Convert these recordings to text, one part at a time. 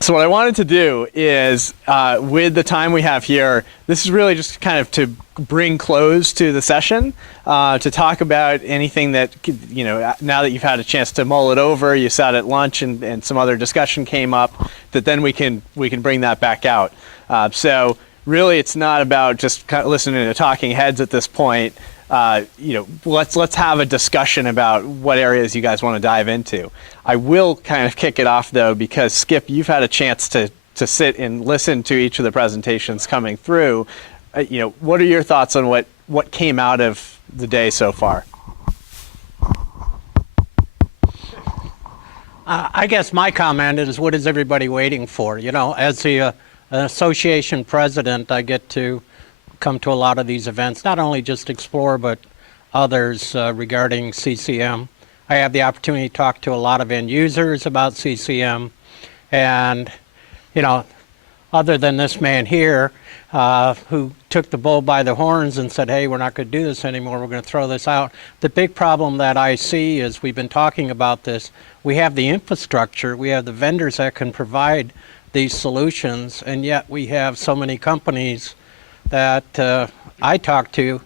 So what I wanted to do is, with the time we have here, this is really just kind of to bring close to the session, to talk about anything that, you know, now that you've had a chance to mull it over, you sat at lunch and some other discussion came up, that then we can bring that back out. So really it's not about just kind of listening to talking heads at this point. You know, let's have a discussion about what areas you guys want to dive into. I will kind of kick it off though, because Skip, you've had a chance to sit and listen to each of the presentations coming through. You know, what are your thoughts on what came out of the day so far? I guess my comment is, what is everybody waiting for? You know, as the association president, I get to come to a lot of these events, not only just Xplor, but others regarding CCM. I have the opportunity to talk to a lot of end users about CCM. And, you know, other than this man here, who took the bull by the horns and said, hey, we're not going to do this anymore, we're going to throw this out. The big problem that I see is, we've been talking about this, we have the infrastructure, we have the vendors that can provide these solutions, and yet we have so many companies that I talk to,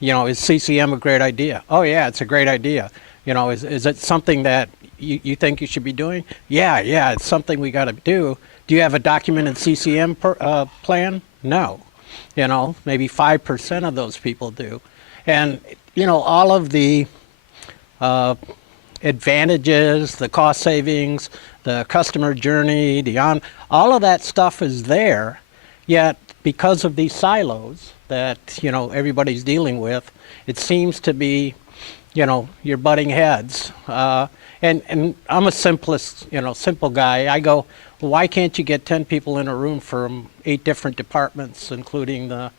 you know, is CCM a great idea? Oh yeah, it's a great idea. You know, is it something that you think you should be doing? Yeah, it's something we got to do. Do you have a documented CCM plan? No. You know, maybe 5% of those people do. And, you know, all of the advantages, the cost savings, the customer journey, all of that stuff is there, yet because of these silos that, you know, everybody's dealing with, it seems to be, you know, you're butting heads. And I'm a simple guy. I go, well, why can't you get 10 people in a room from 8 different departments, including the,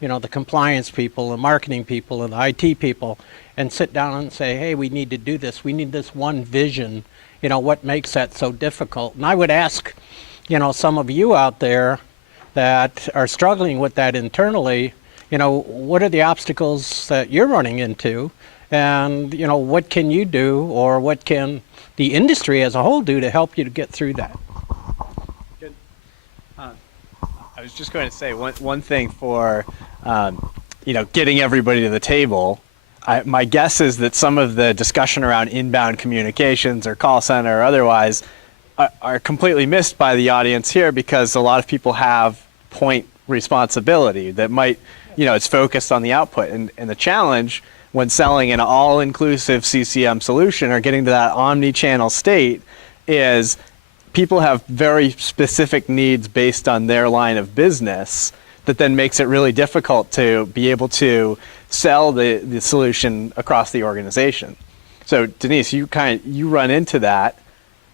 you know, the compliance people, the marketing people, and the IT people, and sit down and say, hey, we need to do this. We need this one vision. You know, what makes that so difficult? And I would ask, you know, some of you out there that are struggling with that internally, you know, what are the obstacles that you're running into? And, you know, what can you do, or what can the industry as a whole do to help you to get through that? Good. I was just going to say one thing for, you know, getting everybody to the table. My guess is that some of the discussion around inbound communications or call center or otherwise are completely missed by the audience here, because a lot of people have point responsibility that might, you know, it's focused on the output. And the challenge when selling an all-inclusive CCM solution or getting to that omni-channel state is people have very specific needs based on their line of business, that then makes it really difficult to be able to sell the solution across the organization. So Denise, you run into that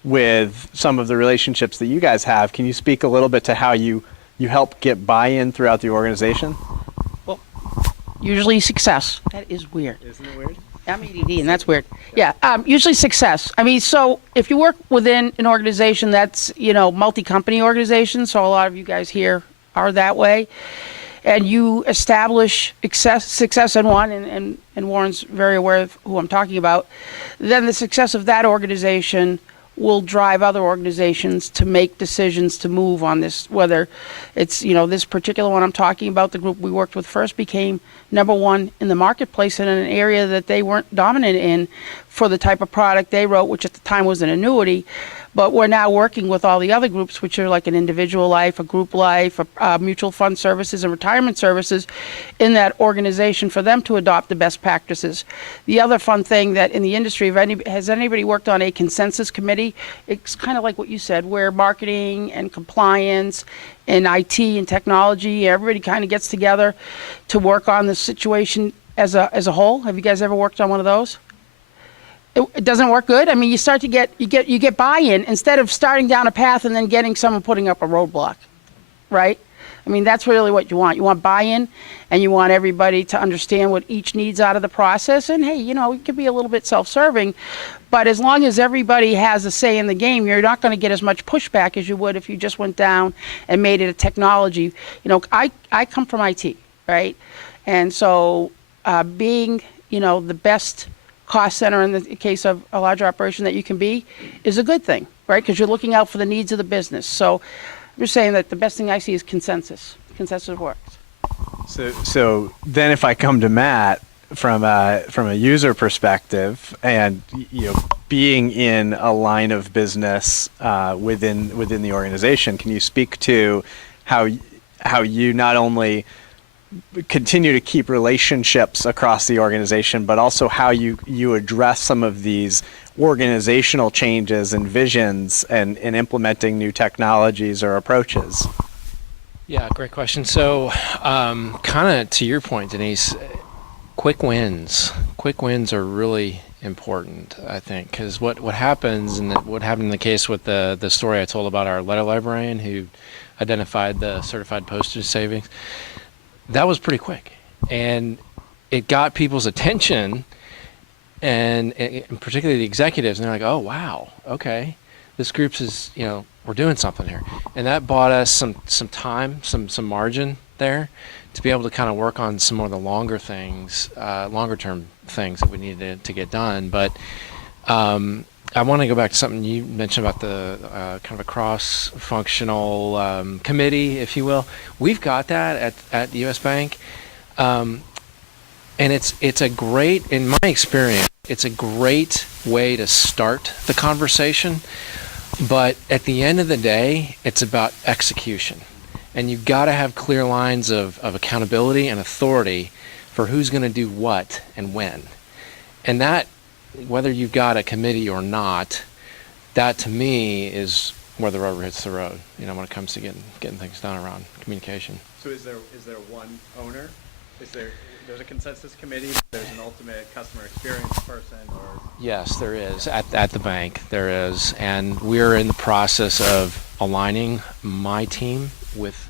with some of the relationships that you guys have. Can you speak a little bit to how you help get buy-in throughout the organization? Well, usually success. That is weird. Isn't it weird? I'm ADD, and that's weird. Yeah, usually success. I mean, so if you work within an organization that's, you know, multi-company organization, so a lot of you guys here are that way, and you establish success in one, and Warren's very aware of who I'm talking about, then the success of that organization will drive other organizations to make decisions to move on this, whether it's, you know, this particular one I'm talking about, the group we worked with first became #1 in the marketplace in an area that they weren't dominant in for the type of product they wrote, which at the time was an annuity. But we're now working with all the other groups, which are like an individual life, a group life, mutual fund services, and retirement services in that organization for them to adopt the best practices. The other fun thing that in the industry, has anybody worked on a consensus committee? It's kind of like what you said, where marketing and compliance and IT and technology, everybody kind of gets together to work on the situation as a whole. Have you guys ever worked on one of those? It doesn't work good. I mean, you start to you get buy-in instead of starting down a path and then getting someone putting up a roadblock, right? I mean, that's really what you want. You want buy-in, and you want everybody to understand what each needs out of the process. And hey, you know, it can be a little bit self-serving, but as long as everybody has a say in the game, you're not going to get as much pushback as you would if you just went down and made it a technology. You know, I come from IT, right? And so being, you know, the best cost center in the case of a larger operation that you can be is a good thing. right? Because you're looking out for the needs of the business. So I'm just saying that the best thing I see is consensus. Consensus works. So then, if I come to Matt from a user perspective, and being in a line of business within the organization, can you speak to how you not only continue to keep relationships across the organization, but also how you address some of these organizational changes and visions and implementing new technologies or approaches? Yeah, great question. So, kind of to your point, Denise, quick wins. Quick wins are really important, I think, because what happens, and what happened in the case with the story I told about our letter librarian who identified the certified postage savings, that was pretty quick, and it got people's attention, and particularly the executives, and they're like, "Oh, wow, okay, this group's is we're doing something here," and that bought us some time, some margin there to be able to kind of work on some more of the longer term things that we needed to get done. But I want to go back to something you mentioned about the kind of a cross-functional committee, if you will. We've got that at the U.S. Bank, and it's a great, in my experience, it's a great way to start the conversation. But at the end of the day, it's about execution. And you've got to have clear lines of accountability and authority for who's going to do what and when. And that, whether you've got a committee or not, that to me is where the rubber hits the road, when it comes to getting things done around communication. So is there one owner? There's a consensus committee, there's an ultimate customer experience person, or? Yes, there is. At the bank, there is. And we're in the process of aligning my team with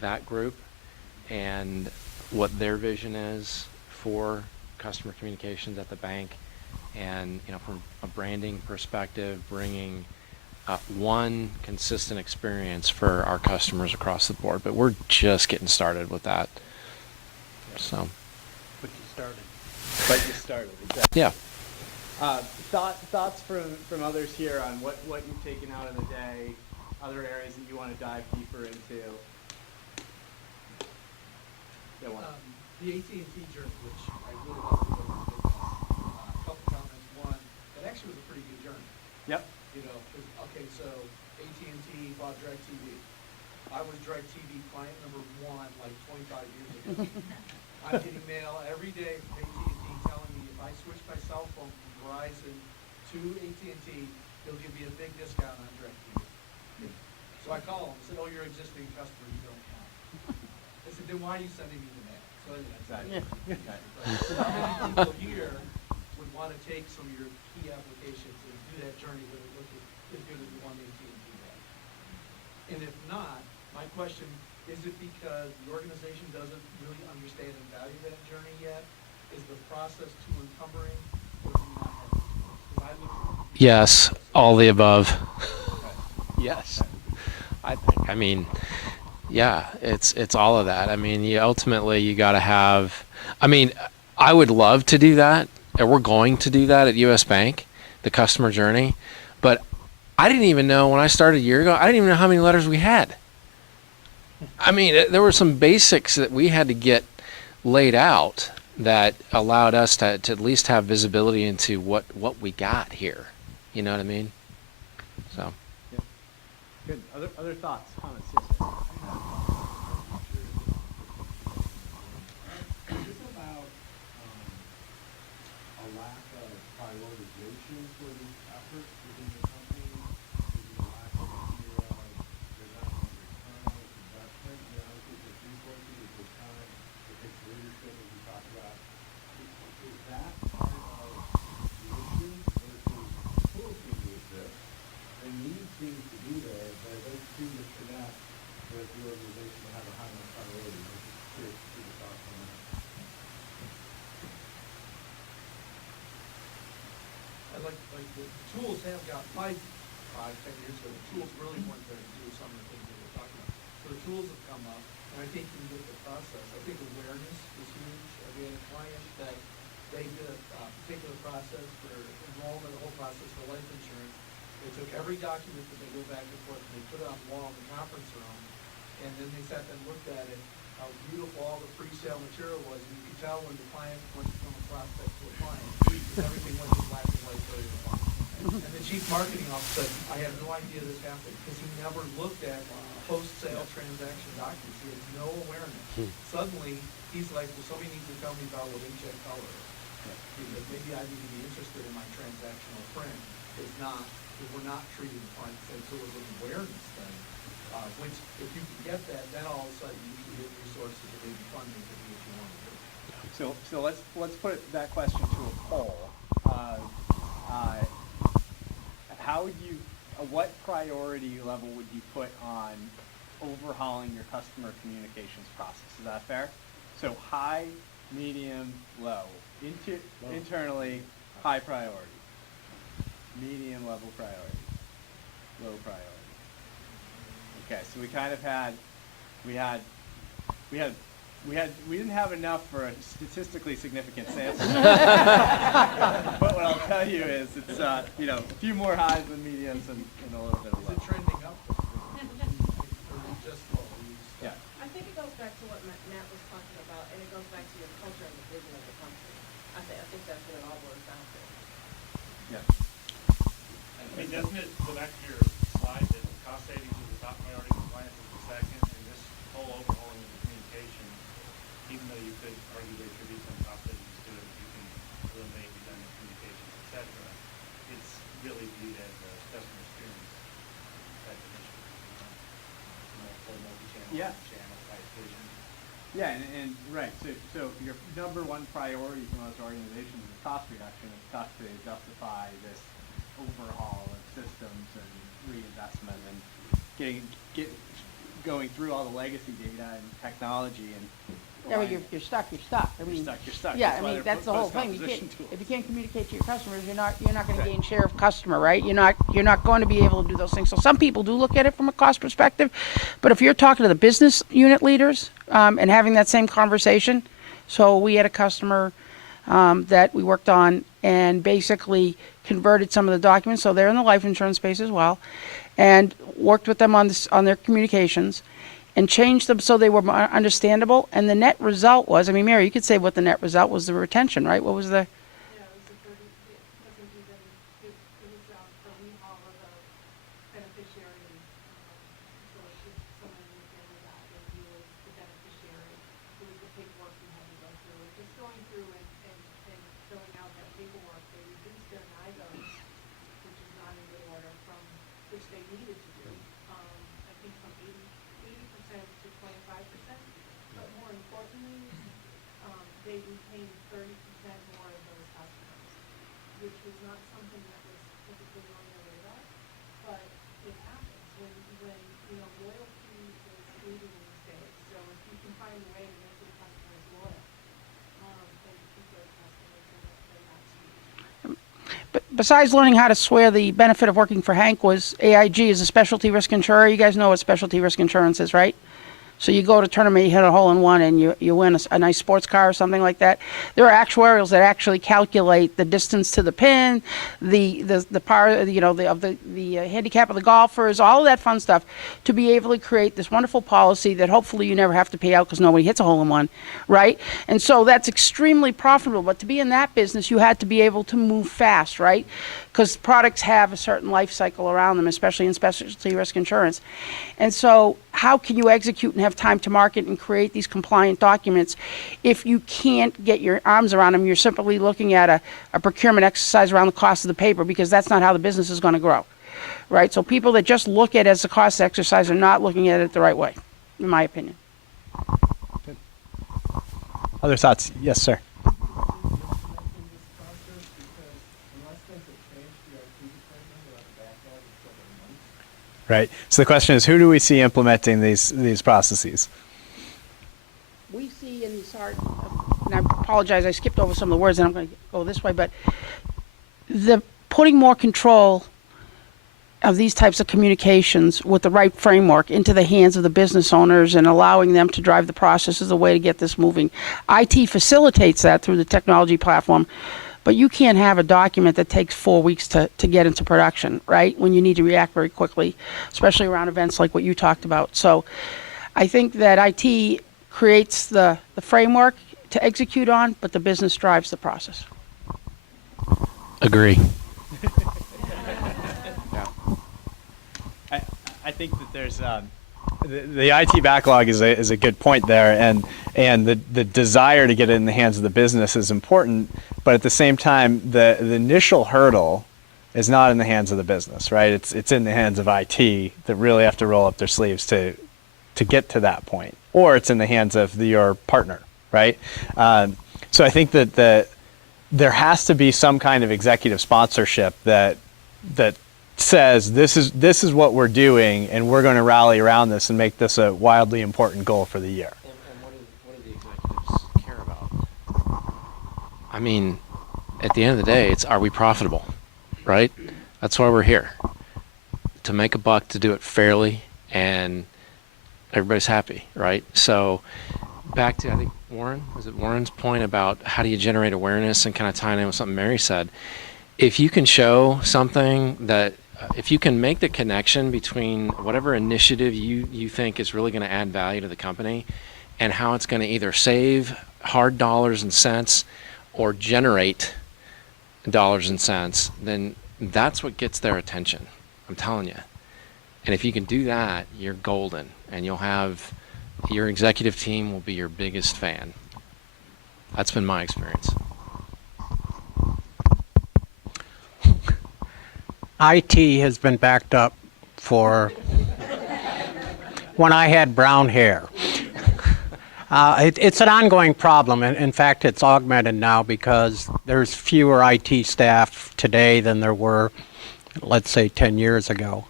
that group and what their vision is for customer communications at the bank. And, from a branding perspective, bringing one consistent experience for our customers across the board. But we're just getting started with that. So. But you started. Exactly. Yeah. Thoughts from others here on what you've taken out of the day, other areas that you want to dive deeper into. The AT&T journey, which I really love to go into. A couple comments. One, it actually was a pretty good journey. Yep. 'Cause, so AT&T bought DirecTV. I was DirecTV client number 1 like 25 years ago. I'm getting mail every day from AT&T telling me if I switch my cell phone from Verizon to AT&T, they'll give me a big discount on DirecTV. So I call them and said, "Oh, you're an existing customer, you don't count." I said, "Then why are you sending me the mail?" So anyway, so how many people here would want to take some of your key applications and do that journey with it look as good as the one AT&T did? And if not, my question, is it because the organization doesn't really understand and value that journey yet? Is the process too encumbering, or do you not have the tools? 'Cause I look at Yes, all the above. Yes. I mean, yeah, it's all of that. I mean, you got to have, I would love to do that, and we're going to do that at US Bank, the customer journey, but I didn't even know when I started a year ago, I didn't even know how many letters we had. There were some basics that we had to get laid out that allowed us to at least have visibility into what we got here. You know what I mean? So. Yeah. Good. Other thoughts, comments? Yes, sir. Is this about a lack of prioritization for these efforts within the company? Is it a lack of idea of there's not enough return on investment? Is it resources? Is it time? It takes leadership, as we talked about. Is that part of the issue versus the tools seem to exist? The need seems to be there, but it doesn't seem to connect with the organization to have a high enough priority. I'm just curious to see your thoughts on that. the tools have got 5, 10 years ago, the tools really weren't there to do some of the things that we're talking about. So the tools have come up, and I think when you look at the process, I think awareness is huge. We had a client that they did a particular process for enrollment, the whole process for life insurance, They took every document that they go back and forth, and they put it on the wall in the conference room, and then they sat there and looked at it, how beautiful all the pre-sale material was, and you could tell when the client went from a prospect to a client, because everything went to black and white very defined. And the chief marketing officer said, I had no idea this happened, because he never looked at post-sale transaction documents. He had no awareness. Suddenly, he's like, well, somebody needs to tell me about what inkjet color is. Because maybe I need to be interested in my transactional print. It's not, because we're not treating the client the same. So it was an awareness thing, which if you can get that, then all of a sudden you can get resources or maybe funding to do what you want to do. So let's put that question to a poll. How would you, what priority level would you put on overhauling your customer communications process? Is that fair? So high, medium, low. Internally, high priority. Medium level priority. Low priority. Okay, so we kind of had, we didn't have enough for a statistically significant sample. But what I'll tell you is it's, a few more highs than mediums and a little bit of Is low. it trending up? Or is it just low? Yeah. I think it goes back to what Matt was talking about, and it goes back to your culture and the vision of the company. I think that's what it all boils down to. Yeah. I mean, doesn't it go back to your slide that cost savings is the top priority, compliance is the second, and this whole overhauling of the communication, even though you could argue there could be some cost savings to it, you can eliminate redundant communications, et cetera, it's really viewed as a customer experience type of issue. Multiple multi-channel, Yeah. channel type vision. Yeah, and right. So your number one priority for most organizations is cost reduction. It's tough to justify this overhaul of systems and reinvestment and going through all the legacy data and technology and. Yeah, well, you're stuck. I mean, You're stuck. yeah, That's I why mean, they're that's the whole thing. post-composition tools. If you can't communicate to your customers, you're not going to gain share of customer, right? You're not going to be able to do those things. So some people do look at it from a cost perspective, but if you're talking to the business unit leaders and having that same conversation, so we had a customer that we worked on and basically converted some of the documents, so they're in the life insurance space as well, and worked with them on their communications. And changed them so they were more understandable. And the net result was, I mean, Mary, you could say what the net result was, the retention, right? What was the? Yeah, it was a 30, it wasn't even, it was the recall of a beneficiary. So if someone in the family died and you was the beneficiary, it was the paperwork you had to go through. And just going through and filling out that paperwork, they reduced their NIGOs, which is not in good order, from which they needed to do. I think from 80% to 25%. But more importantly, they retained 30% more of those customers, which was not something that was typically on their radar, but it happens when loyalty is fleeting these days. So if you can find a way to make your customers loyal, and keep those customers, then that's huge. But besides learning how to swear, the benefit of working for Henk was AIG is a specialty risk insurer. You guys know what specialty risk insurance is, right? So you go to a tournament, you hit a hole in one, and you win a nice sports car or something like that. There are actuarials that actually calculate the distance to the pin, the par, the handicap of the golfers, all of that fun stuff, to be able to create this wonderful policy that hopefully you never have to pay out because nobody hits a hole in one, right? And so that's extremely profitable. But to be in that business, you had to be able to move fast, right? Because products have a certain life cycle around them, especially in specialty risk insurance. And so how can you execute and have time to market and create these compliant documents if you can't get your arms around them? You're simply looking at a procurement exercise around the cost of the paper, because that's not how the business is going to grow, right? So people that just look at it as a cost exercise are not looking at it the right way, in my opinion. Other thoughts? Yes, sir. Right. So the question is, who do we see implementing these processes? We see in these hard, and I apologize, I skipped over some of the words and I'm going to go this way, but the putting more control of these types of communications with the right framework into the hands of the business owners and allowing them to drive the process is a way to get this moving. IT facilitates that through the technology platform, But you can't have a document that takes 4 weeks to get into production, right? When you need to react very quickly, especially around events like what you talked about. So I think that IT creates the framework to execute on, but the business drives the process. Agree. I think that there's the IT backlog is a good point there, and the desire to get it in the hands of the business is important, but at the same time, the initial hurdle is not in the hands of the business, right? It's in the hands of IT that really have to roll up their sleeves to get to that point, or it's in the hands of your partner, right? So I think that there has to be some kind of executive sponsorship that says this is what we're doing, and we're going to rally around this and make this a wildly important goal for the year. And what do the executives care about? I mean, at the end of the day, it's, are we profitable, right? That's why we're here, to make a buck, to do it fairly, and everybody's happy, right? So back to, I think, Warren's point about how do you generate awareness, and kind of tying in with something Mary said. If you can show something that, if you can make the connection between whatever initiative you think is really going to add value to the company and how it's going to either save hard dollars and cents or generate dollars and cents, then that's what gets their attention. I'm telling you. And if you can do that, you're golden, and you'll have, your executive team will be your biggest fan. That's been my experience. IT has been backed up for when I had brown hair. It's an ongoing problem, and in fact, it's augmented now because there's fewer IT staff today than there were, let's say, 10 years ago.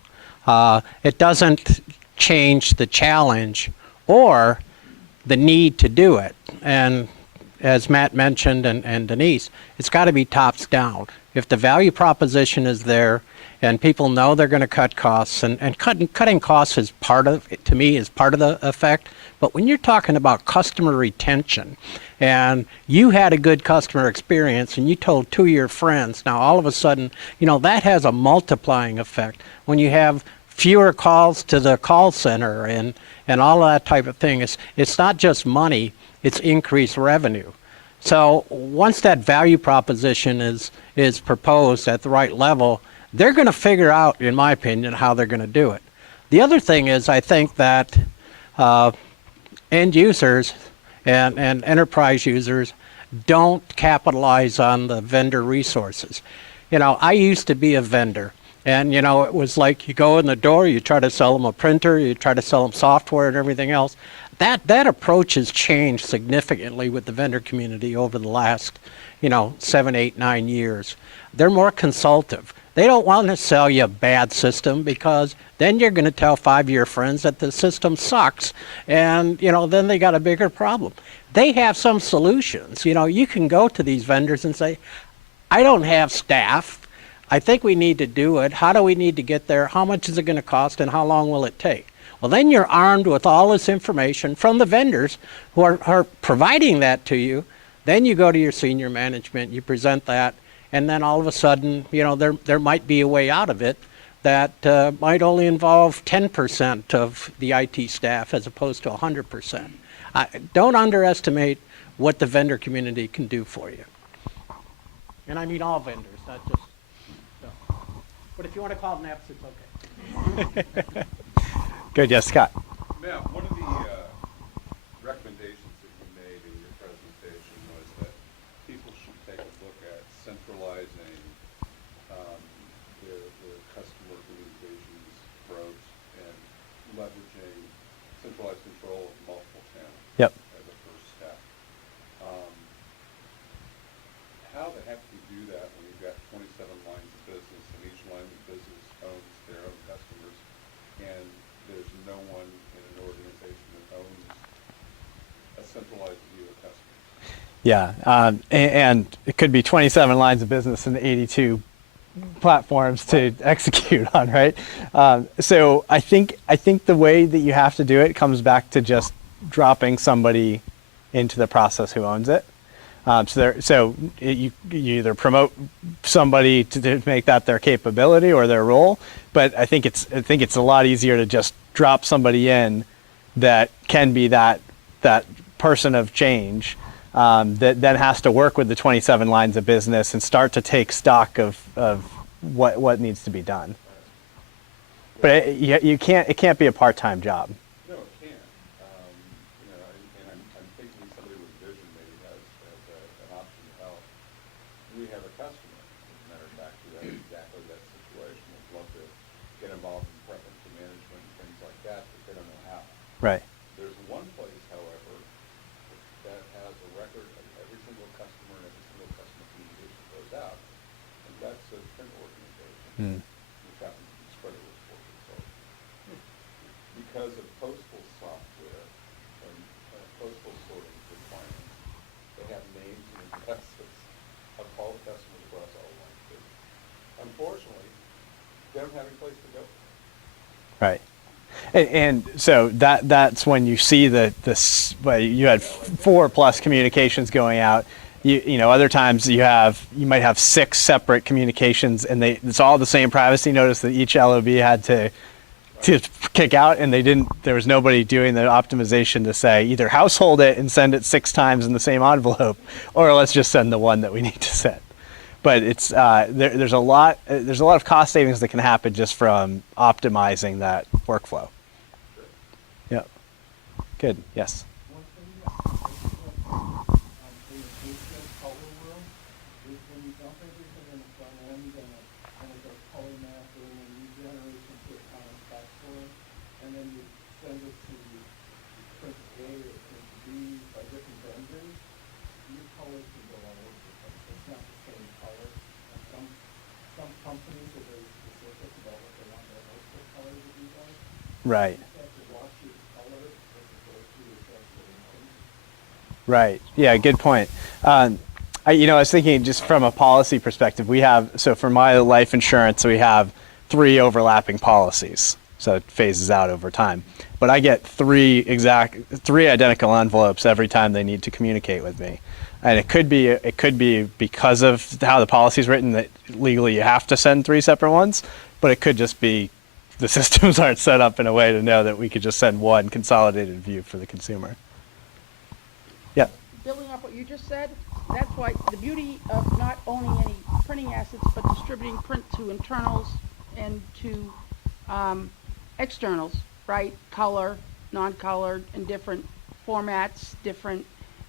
It doesn't change the challenge or the need to do it. And as Matt mentioned, and Denise, it's got to be tops down. If the value proposition is there, and people know they're going to cut costs, and cutting costs is part of, to me, is part of the effect. But when you're talking about customer retention, and you had a good customer experience, and you told 2 of your friends, now all of a sudden, that has a multiplying effect. When you have fewer calls to the call center and all of that type of thing, it's not just money, it's increased revenue. So once that value proposition is proposed at the right level, they're going to figure out, in my opinion, how they're going to do it. The other thing is, I think that end users and enterprise users don't capitalize on the vendor resources. I used to be a vendor, and it was like you go in the door, you try to sell them a printer, you try to sell them software and everything else. That approach has changed significantly with the vendor community over the last 7, 8, 9 years. They're more consultative. They don't want to sell you a bad system, because then you're going to tell 5 of your friends that the system sucks, and then they got a bigger problem. They have some solutions. You can go to these vendors and say, I don't have staff. I think we need to do it. How do we need to get there? How much is it going to cost, and how long will it take? Well, then you're armed with all this information from the vendors who are providing that to you. Then you go to your senior management, you present that, and then all of a sudden, there might be a way out of it that might only involve 10% of the IT staff as opposed to 100%. Don't underestimate what the vendor community can do for you. And I mean all vendors, not just. So. But if you want to call them naps, it's okay. Good, yes, Scott. Matt, one of the recommendations that you made in your presentation was that people should take a look at centralizing their customer communications approach and leveraging centralized control of multiple channels. Yep. As a first step. How the heck do you do that when you've got 27 lines of business, and each line of business owns their own customers, and there's no one in an organization that owns a centralized view of customers? Yeah, and it could be 27 lines of business and 82 platforms to execute on, right? So I think the way that you have to do it comes back to just dropping somebody into the process who owns it. You either promote somebody to make that their capability or their role, but I think it's a lot easier to just drop somebody in that can be that person of change, that then has to work with the 27 lines of business and start to take stock of what needs to be done. But it can't be a part-time job. No, it can't. You know, and I'm thinking somebody with vision maybe has an option to help. We have a customer, as a matter of fact, who has exactly that situation. Would love to get involved in preference management and things like that, but they don't know how. Right. There's one place, however, that has a record of every single customer and every single customer communication that goes out, and that's a print organization, which happens to be spread over 4 consultants. Because of postal software and postal sorting requirements, they have names and addresses of all the customers across all lines of business. Unfortunately, they don't have any place to go. Right. And so that's when you see you had 4+ communications going out. You know, other times you might have 6 separate communications, and it's all the same privacy notice that each LOB had to kick out, and there was nobody doing the optimization to say either household it and send it 6 times in the same envelope, or let's just send the one that we need to send. But it's there's a lot of cost savings that can happen just from optimizing that workflow. Yeah. Good. Yes. One thing that in the business color world is when you dump everything in the front end and it kind of does color mapping and regeneration to a common Xplor, and then you send it to print A or print B by different vendors, your colors can go all over the place. It's not the same color. And some companies are very specific about what they want their output color to be like. Right. You have to watch your color as it goes through the calculation. Right. Yeah. Good point. I was thinking just from a policy perspective, so for my life insurance, we have 3 overlapping policies. So it phases out over time. But I get 3 identical envelopes every time they need to communicate with me. And it could be because of how the policy is written that legally you have to send 3 separate ones, but it could just be the systems aren't set up in a way to know that we could just send one consolidated view for the consumer. Yeah. Building up what you just said, that's why the beauty of not owning any printing assets, but distributing print to internals and to externals, right? Color, non-colored, and different formats, different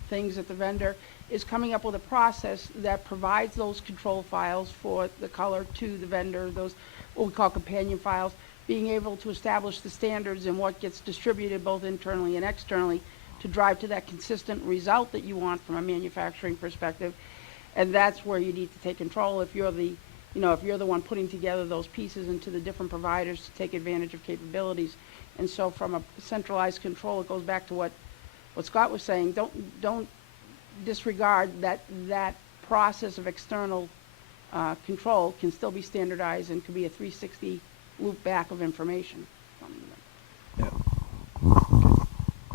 things at the vendor, is coming up with a process that provides those control files for the color to the vendor, those what we call companion files, being able to establish the standards and what gets distributed both internally and externally to drive to that consistent result that you want from a manufacturing perspective. And that's where you need to take control if you're the one putting together those pieces into the different providers to take advantage of capabilities. And so from a centralized control, it goes back to what Scott was saying. Don't disregard that process of external control can still be standardized and could be a 360 loop back of information. Yeah.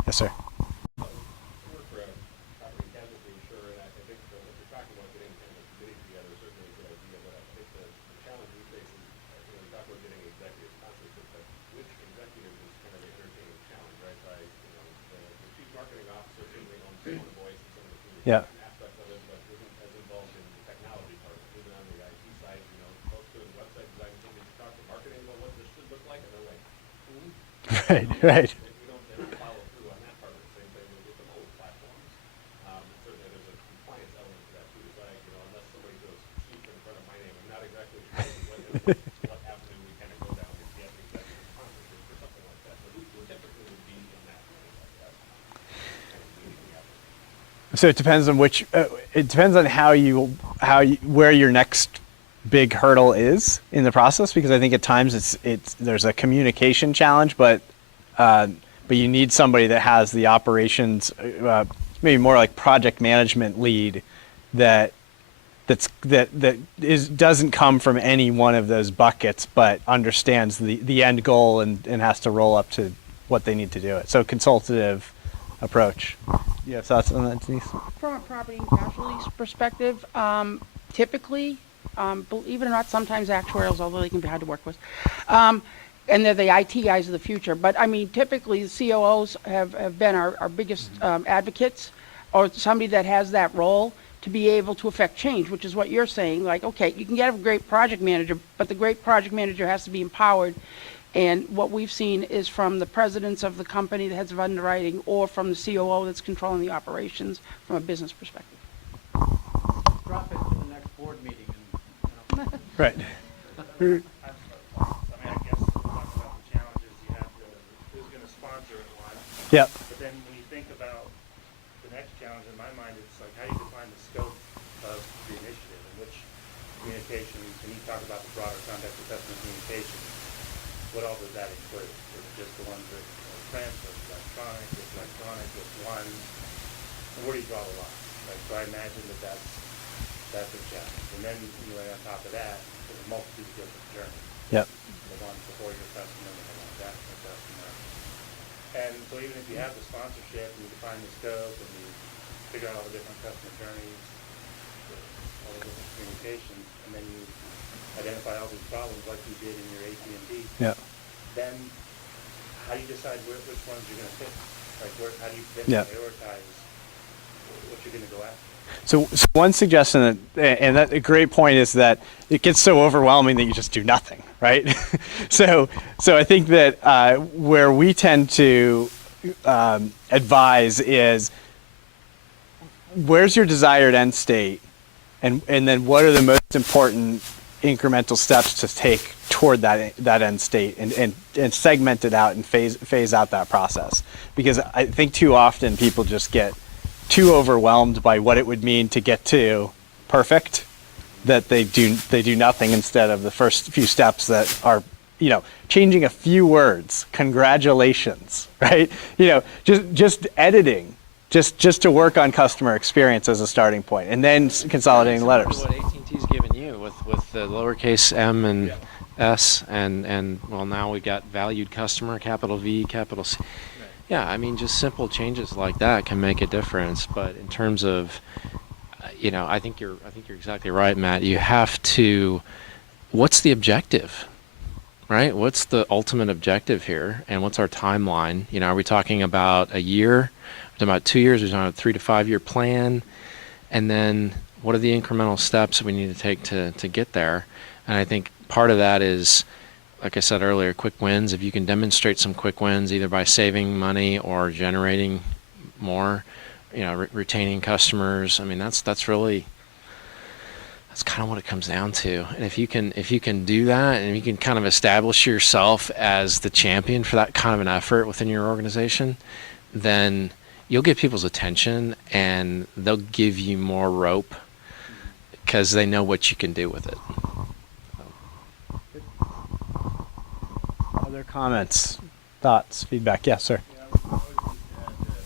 Yes, sir. Work for a property casualty insurer, and I think what you're talking about getting kind of a committee together is certainly a good idea, but I think the challenge we face is, we talk about getting executive sponsorship, but which executive is kind of an entertaining challenge, right? By, the chief marketing officer certainly owns tone of voice and some of the Yeah. communication aspects of it, but isn't as involved in the technology part. Even on the IT side, folks doing website design, somebody to talk to marketing about what this should look like, and they're like, Right. They don't follow through on that part of the same thing with the mobile platforms. Certainly there's a compliance element to that too. So unless somebody goes chief in front of my name, I'm not exactly sure what avenue we kind of go down to get executive sponsorship or something like that. But we typically would be in that kind of So it depends on where your next big hurdle is in the process, because I think at times there's a communication challenge, but you need somebody that has the operations, maybe more like project management lead that doesn't come from any one of those buckets, but understands the end goal and has to roll up to what they need to do it. So consultative approach. You have thoughts on that, Denise? From a property and casualty perspective, typically, believe it or not, sometimes actuarials, although they can be hard to work with, and they're the IT guys of the future. But I mean, typically, the COOs have been our biggest advocates, or somebody that has that role to be able to affect change, which is what you're saying. Like, okay, you can get a great project manager, but the great project manager has to be empowered. And what we've seen is from the presidents of the company, the heads of underwriting, or from the COO that's controlling the operations from a business perspective. Drop it to the next board meeting and, Right. I mean, I guess talking about the challenges, you have to, who's gonna sponsor it, one. Yep. But then when you think about the next challenge, in my mind, it's like, how do you define the scope of the initiative, and which communications, when you talk about the broader context of customer communications, what all does that include? Is it just the ones that are transfer, electronic, with one? And where do you draw the line? Like, so I imagine that's a challenge. And then you lay on top of that, there's a multitude of different journeys. Yep. The ones before your customer and the ones after the customer. And so even if you have the sponsorship and you define the scope and you figure out all the different customer journeys, all the different communications, and then you identify all these problems like you did in your AT&T, Yep. then how do you decide which ones you're going to fix? Like, how do you then Yeah. prioritize what you're going to go after? So one suggestion, and that a great point, is that it gets so overwhelming that you just do nothing, right? so I think that where we tend to advise is, where's your desired end state, and then what are the most important incremental steps to take toward that end state, and segment it out and phase out that process. Because I think too often people just get too overwhelmed by what it would mean to get to perfect, that they do nothing instead of the first few steps that are, changing a few words. Congratulations, right? Just editing, just to work on customer experience as a starting point, and then consolidating letters. What AT&T's given you with the lowercase m and s, and well, now we got valued customer, capital V, capital C. Yeah, I mean, just simple changes like that can make a difference. But in terms of, I think you're exactly right, Matt. You have to, what's the objective, right? What's the ultimate objective here, and what's our timeline? Are we talking about a year? Are we talking about 2 years? Are we talking about a 3 to 5 year plan? And then what are the incremental steps we need to take to get there? And I think part of that is, like I said earlier, quick wins. If you can demonstrate some quick wins, either by saving money or generating more, retaining customers. I mean, that's kind of what it comes down to. And if you can do that, and you can kind of establish yourself as the champion for that kind of an effort within your organization, then you'll get people's attention, and they'll give you more rope because they know what you can do with it. Other comments, thoughts, feedback? Yes, sir. Yeah, I would just add that,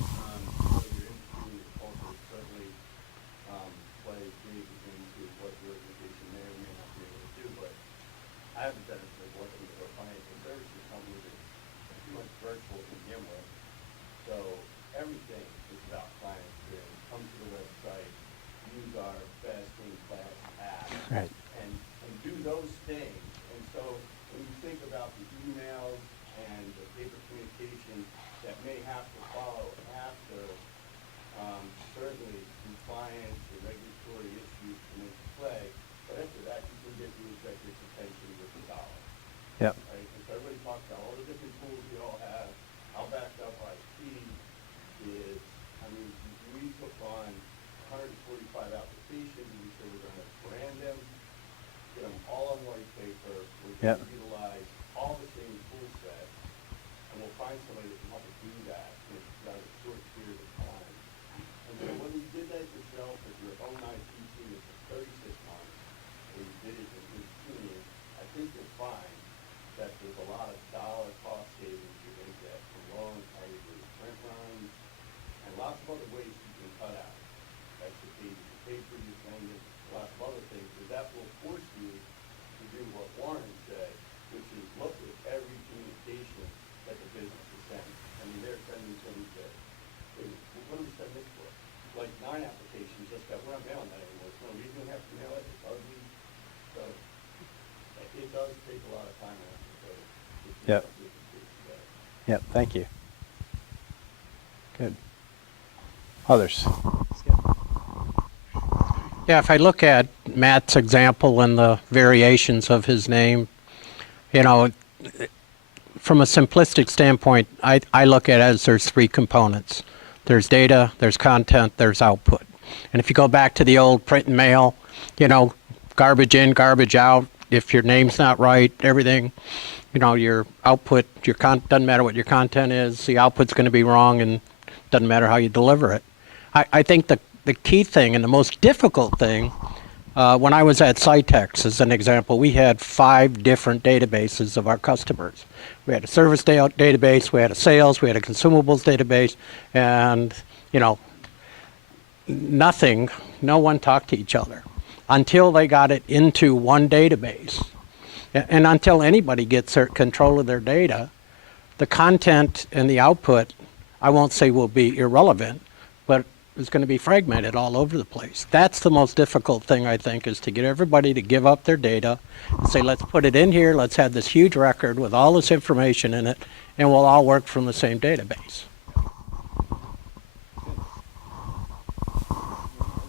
your industry and your culture certainly plays big into what your organization may or may not be able to do. But I have the benefit of working with a financial services company that's pretty much virtual to begin with. So everything is about client experience. Come to the website, use our best-in-class app, Right. and do those things. And so when you think about the emails and the paper communication that may have to follow after, certainly compliance and regulatory issues come into play, but after that, you can get the executive's attention with the dollar. Yep. Right? And so everybody talks about all the different tools we all have, how backed up IT is. I mean, we took on 145 applications, and we said we're gonna brand them, get them all on white paper, we're Yep. gonna utilize all the same tool set, and we'll find somebody that can help us do that in a short period of time. And so when you did that yourself with your own IT team, it took 36 months, and you did it in 18, I think you'll find that there's a lot of dollar cost savings you're gonna get from long, aggregated print runs, and lots of other ways you can cut out. Extra pages of paper you send, and lots of other things, because that will force you to do what Warren said, does take a lot of time and effort, so it's Yep. something we can do today. Yep, thank you. Good. Others? Yeah, if I look at Matt's example and the variations of his name, you know, from a simplistic standpoint, I look at it as there's three components. There's data, there's content, there's output. And if you go back to the old print and mail, you know, garbage in, garbage out, if your name's not right, everything, you know, your output, doesn't matter what your content is, the output's going to be wrong, and doesn't matter how you deliver it. I think the key thing and the most difficult thing, when I was at Cytex, as an example, we had 5 different databases of our customers. We had a service database, we had a sales, we had a consumables database, and, you know, no one talked to each other until they got it into one database. And until anybody gets control of their data, the content and the output, I won't say will be irrelevant, but it's going to be fragmented all over the place. That's the most difficult thing, I think, is to get everybody to give up their data and say, let's put it in here, let's have this huge record with all this information in it, and we'll all work from the same database.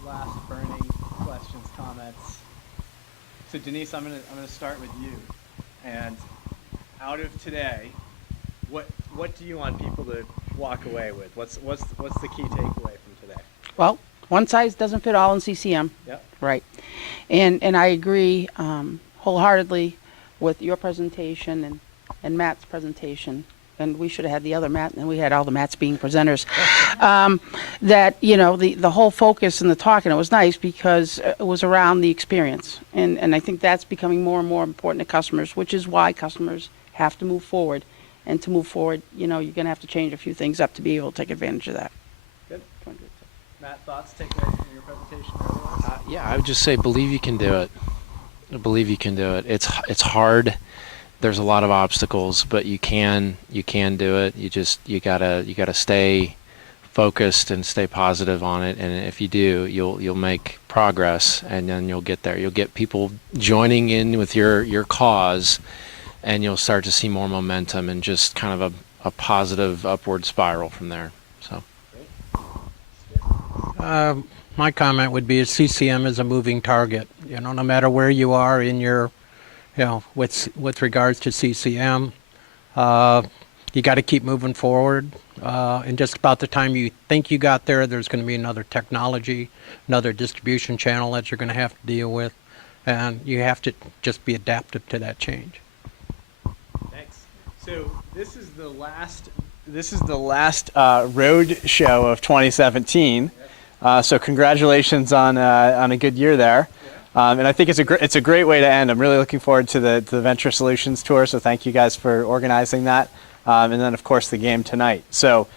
Last burning questions, comments. So Denise, I'm gonna start with you. And out of today, what do you want people to walk away with? What's the key takeaway from today? Well, one size doesn't fit all in CCM. Yep. Right. And I agree wholeheartedly with your presentation and Matt's presentation. And we should have had the other Matt, and we had all the Matts being presenters. That, you know, the whole focus in the talk, and it was nice because it was around the experience. And I think that's becoming more and more important to customers, which is why customers have to move forward. And to move forward, you know, you're going to have to change a few things up to be able to take advantage of that. Good. Matt, thoughts, takeaways from your presentation or otherwise? Yeah, I would just say believe you can do it. Believe you can do it. It's hard. There's a lot of obstacles, but you can do it. You gotta stay focused and stay positive on it. And if you do, you'll make progress, and then you'll get there. You'll get people joining in with your cause, and you'll start to see more momentum and just kind of a positive upward spiral from there. So. My comment would be CCM is a moving target. You know, no matter where you are in your, you know, with regards to CCM, you got to keep moving forward. And just about the time you think you got there, there's going to be another technology, another distribution channel that you're going to have to deal with, and you have to just be adaptive to that change. Thanks. So this is the last road show of 2017. So congratulations on a good year there. And I think it's a great way to end. I'm really looking forward to the Venture Solutions Tour. So thank you guys for organizing that. And then of course the game tonight. So